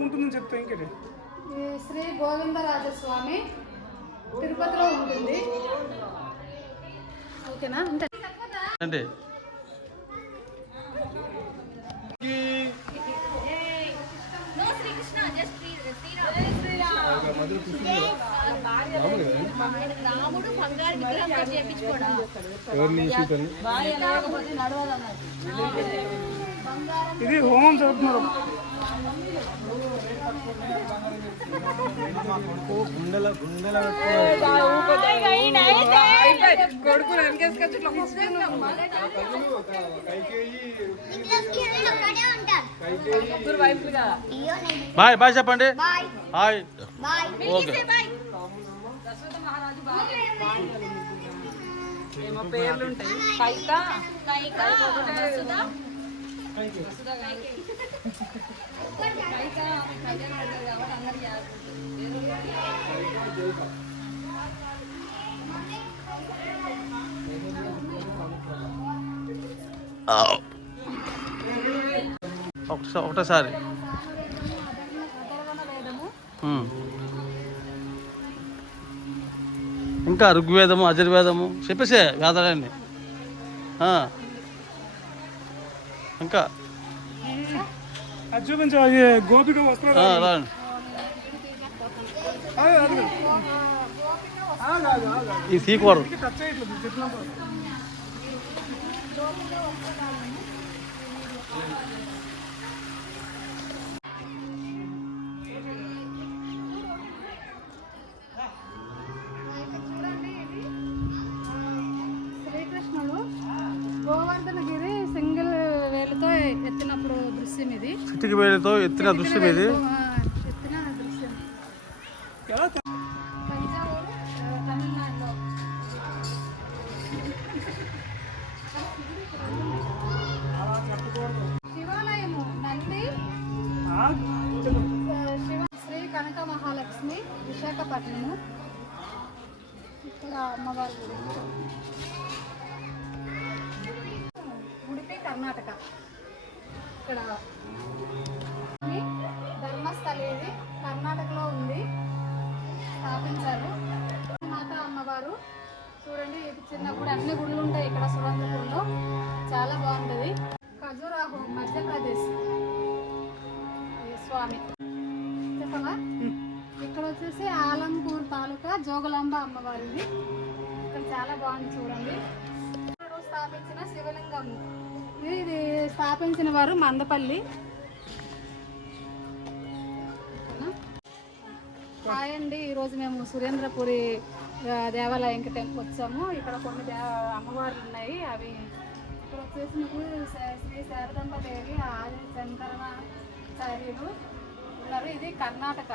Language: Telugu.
ఉంటుందని చెప్తే ఇంకేంటి? ఈ శ్రీ గోవిందరాజస్వామి తిరుపతిలో ఉంటుంది. ఓకేనా? అంటే అంటే రాముడు బంగారు విగ్రహం చేయించుకోవడం ఇది హోమం జరుపుతున్నారు బాయ్ బాయ్ చెప్పండి హాయ్ ఓకే ఏమో పేర్లు ఉంటాయి కైక కైక వసుధ ఒకసారి ఒకటేసారి. ఇంకా ఋగ్వేదము అజర్వేదము చెప్పేసే వేదాలన్నీ ఇంకా? చూపించు అది గోపిక వస్త్రాలు. ఈ చూడండి ఇది శ్రీకృష్ణుడు గోవర్ధనగిరి సింగిల్ వేలుతో ఎత్తినప్పుడు దృశ్యం ఇది చిటికి వేలితో ఎత్తిన దృశ్యం. ఇది ఎత్తిన దృశ్యం శివాలయము నంది. శ్రీ కనక మహాలక్ష్మి విశాఖపట్నము. ఇక్కడ అమ్మవారి గుడి. ఉడిపి కర్ణాటక. ఇక్కడ ధర్మస్థలి ఇది కర్ణాటకలో ఉంది. స్థాపించారు. మాత అమ్మవారు. చూడండి ఇది చిన్న గుడి అన్ని గుళ్ళు ఉంటాయి ఇక్కడ సురంగపూర్లో చాలా బాగుంటుంది. ఖజురాహో మధ్యప్రదేశ్. స్వామి. చెప్పవా? ఇక్కడ వచ్చేసి ఆలంపూర్ తాలూకా జోగులాంబ అమ్మవారిది. ఇక్కడ చాలా బాగుంది చూడండి. స్థాపించిన శివలింగం. ఇది ఇది స్థాపించిన వారు మందపల్లి. హాయ్ అండి ఈరోజు మేము సురేంద్రపురి దేవాలయంకి టెంపుల్ వచ్చాము. ఇక్కడ కొన్ని దే అమ్మవార్లు ఉన్నాయి. అవి ఇక్కడ వచ్చేసి మీకు శ్రీ శారదాంబ దేవి ఆది శంకరాచార్యులు ఉన్నారు. ఇది కర్ణాటక.